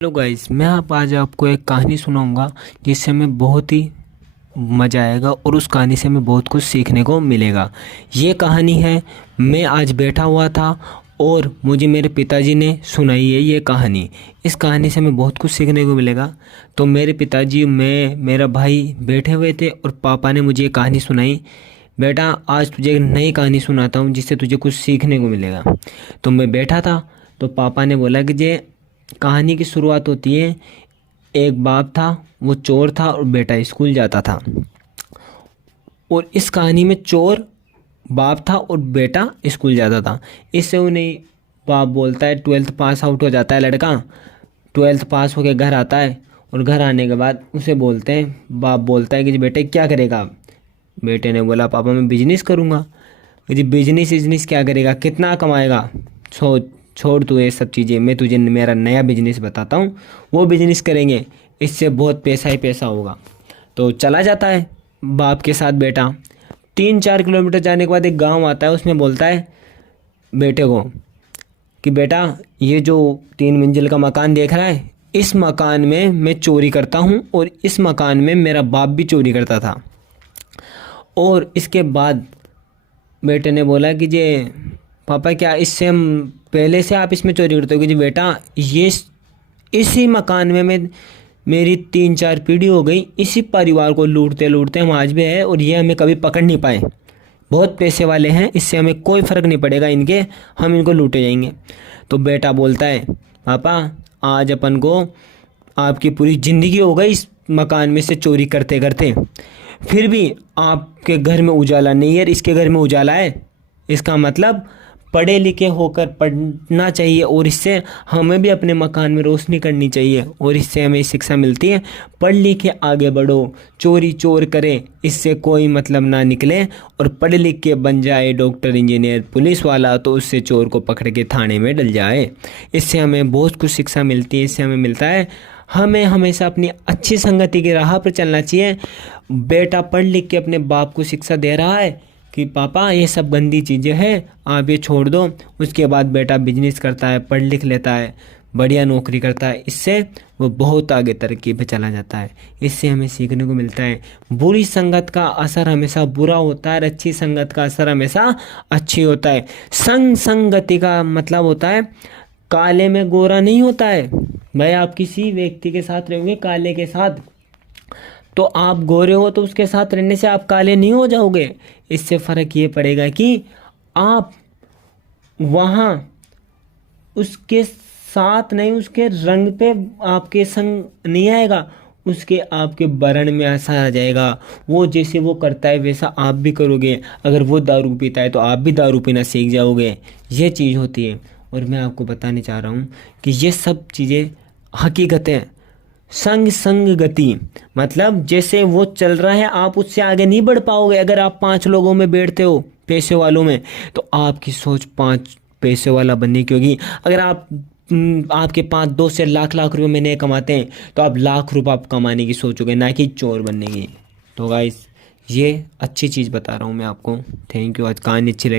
Hello guys, मैं आज आपको एक कहानी सुनाऊंगा जिससे हमें बहुत ही मज़ा आएगा और उस कहानी से हमें बहुत कुछ सीखने को मिलेगा। ये कहानी है, मैं आज बैठा हुआ था और मुझे मेरे पिताजी ने सुनाई है ये कहानी। इस कहानी से हमें बहुत कुछ सीखने को मिलेगा। तो मेरे पिताजी, मैं, मेरा भाई बैठे हुए थे और पापा ने मुझे ये कहानी सुनाई। बेटा, आज तुझे एक नई कहानी सुनाता हूँ जिससे तुझे कुछ सीखने को मिलेगा। तो मैं बैठा था तो पापा ने बोला कि जे कहानी की शुरुआत होती है। एक बाप था, वो चोर था और बेटा स्कूल जाता था। और इस कहानी में चोर बाप था और बेटा स्कूल जाता था। इससे उन्हें बाप बोलता है, 12th पास आउट हो जाता है लड़का। 12th पास होकर घर आता है और घर आने के बाद उसे बोलते हैं, बाप बोलता है कि जी बेटे क्या करेगा आप? बेटे ने बोला, पापा मैं बिजनेस करूँगा। जी बिजनेस क्या करेगा, कितना कमाएगा? छोड़ तू ये सब चीज़ें, मैं तुझे मेरा नया बिजनेस बताता हूँ, वो बिजनेस करेंगे, इससे बहुत पैसा ही पैसा होगा। तो चला जाता है बाप के साथ बेटा। 3-4 किलोमीटर जाने के बाद एक गांव आता है, उसमें बोलता है बेटे को कि बेटा ये जो 3 मंजिल का मकान देख रहा है, इस मकान में मैं चोरी करता हूँ और इस मकान में मेरा बाप भी चोरी करता था। और इसके बाद बेटे ने बोला कि जे पापा क्या इससे हम पहले से आप इसमें चोरी करते हो? कि जी बेटा ये इसी मकान में मैं मेरी 3-4 पीढ़ी हो गई, इसी परिवार को लूटते लूटते हम आज भी है और ये हमें कभी पकड़ नहीं पाए। बहुत पैसे वाले हैं, इससे हमें कोई फ़र्क नहीं पड़ेगा इनके, हम इनको लूटे जाएंगे। तो बेटा बोलता है, पापा आज अपन को आपकी पूरी ज़िंदगी हो गई इस मकान में से चोरी करते करते, फिर भी आपके घर में उजाला नहीं है, इसके घर में उजाला है। इसका मतलब पढ़े लिखे होकर पढ़ना चाहिए और इससे हमें भी अपने मकान में रोशनी करनी चाहिए। और इससे हमें शिक्षा मिलती है, पढ़ लिख के आगे बढ़ो, चोरी चोर करे इससे कोई मतलब ना निकले, और पढ़ लिख के बन जाए डॉक्टर, इंजीनियर, पुलिस वाला, तो उससे चोर को पकड़ के थाने में डल जाए। इससे हमें बहुत कुछ शिक्षा मिलती है। इससे हमें मिलता है हमें हमेशा अपनी अच्छी संगति की राह पर चलना चाहिए। बेटा पढ़ लिख के अपने बाप को शिक्षा दे रहा है कि पापा ये सब गंदी चीज़ें हैं, आप ये छोड़ दो। उसके बाद बेटा बिजनेस करता है, पढ़ लिख लेता है, बढ़िया नौकरी करता है, इससे वो बहुत आगे तरक्की पे चला जाता है। इससे हमें सीखने को मिलता है बुरी संगत का असर हमेशा बुरा होता है और अच्छी संगत का असर हमेशा अच्छी होता है। संगति का मतलब होता है काले में गोरा नहीं होता है। भाई आप किसी व्यक्ति के साथ रहोगे काले के साथ, तो आप गोरे हो तो उसके साथ रहने से आप काले नहीं हो जाओगे। इससे फ़र्क ये पड़ेगा कि आप वहाँ उसके साथ नहीं, उसके रंग पे आपके संग नहीं आएगा, उसके आपके बरण में ऐसा आ जाएगा। वो जैसे वो करता है वैसा आप भी करोगे। अगर वो दारू पीता है तो आप भी दारू पीना सीख जाओगे। ये चीज़ होती है। और मैं आपको बताने चाह रहा हूँ कि ये सब चीज़ें हकीकतें। संग गति मतलब जैसे वो चल रहा है आप उससे आगे नहीं बढ़ पाओगे। अगर आप 5 लोगों में बैठते हो पैसे वालों में, तो आपकी सोच 5 पैसे वाला बनने की होगी। अगर आपके 5-2 से लाख रुपए महीने कमाते हैं, तो आप लाख रुपए आप कमाने की सोचोगे, ना कि चोर बनने की। तो गाइस ये अच्छी चीज़ बता रहा हूँ मैं आपको। Thank you. आज कहानी अच्छी लगी।